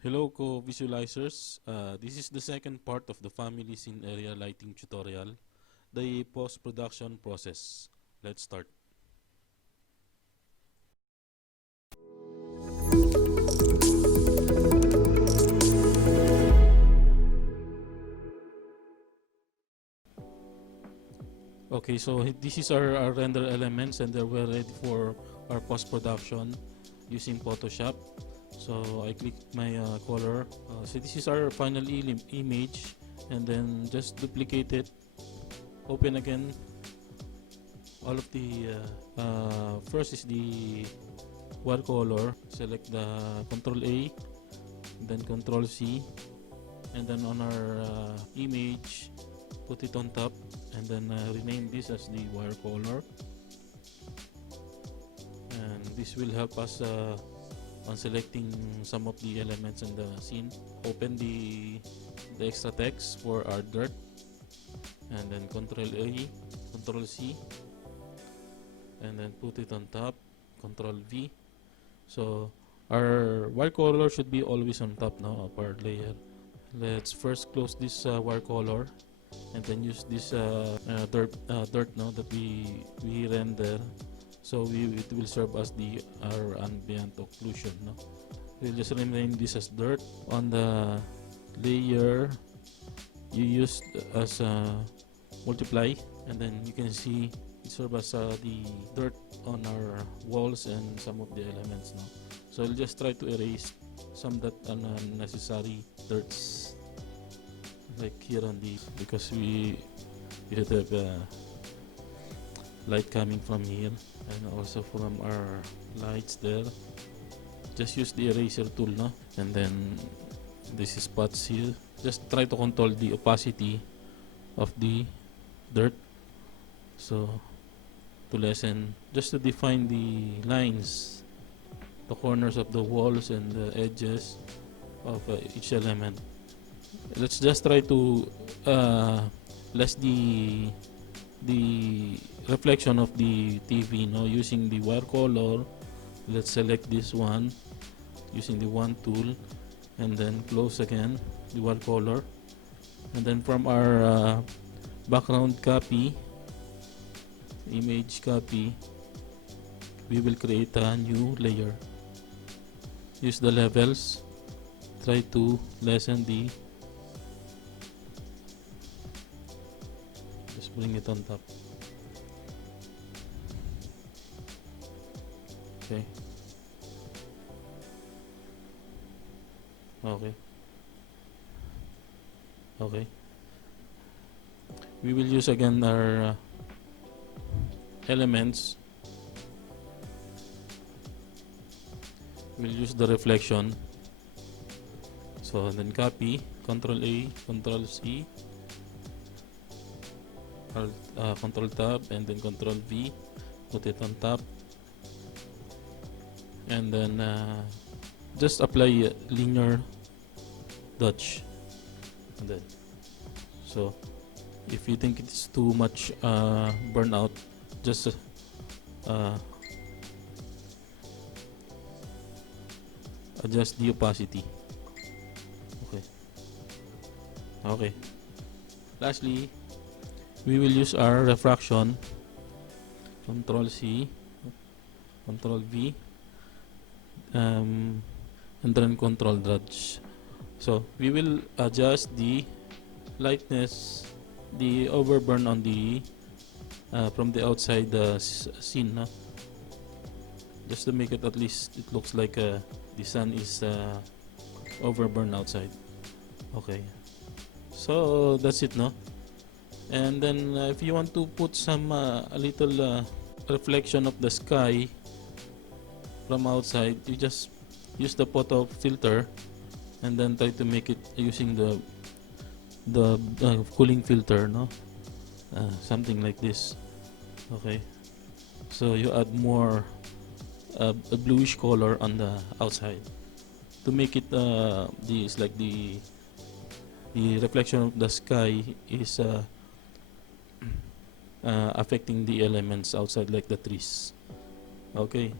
Hello co-visualizers, this is the second part of the family scene area lighting tutorial, the post-production process. Let's start. Okay, so this is our render elements and we're ready for our post-production using Photoshop. So I click my color. So this is our final image, and then just duplicate it. Open again. All of the first is the watercolor. Select the Control A, then Control C, and then on our image, put it on top, and then rename this as the watercolor. And this will help us on selecting some of the elements in the scene. Open the extra text for our dirt, and then Control A, Control C, and then put it on top, Control V. So our watercolor should be always on top now of our layer. Let's first close this watercolor, and then use this dirt now that we render. So it will serve as our ambient occlusion. No? We'll just rename this as dirt. On the layer, you use as multiply, and then you can see it serves as the dirt on our walls and some of the elements. No? So I'll just try to erase some that unnecessary dirts, like here on these, because we have light coming from here and also from our lights there. Just use the eraser tool, no? And then this is spots here. Just try to control the opacity of the dirt, so to lessen, just to define the lines, the corners of the walls and the edges of each element. Let's just try to less the reflection of the TV, no, using the watercolor. Let's select this one using the wand tool, and then close again the watercolor, and then from our background copy, image copy, we will create a new layer. Use the levels, try to lessen the, just bring it on top. Okay. Okay. We will use again our elements. We'll use the reflection. So then copy, Control A, Control C, Control Tab, and then Control V. Put it on top, and then just apply linear dodge. And then, so if you think it's too much burnout, just adjust the opacity. Okay. Lastly, we will use our refraction. Control C, Control V, and then Control Dodge. So we will adjust the lightness, the overburn on the from the outside scene, no? Just to make it, at least it looks like the sun is overburn outside. Okay, so that's it, no? And then if you want to put some a little reflection of the sky from outside, you just use the photo filter, and then try to make it using the cooling filter, no? Something like this. Okay, so you add more a bluish color on the outside to make it it's like the reflection of the sky is affecting the elements outside, like the trees. Okay.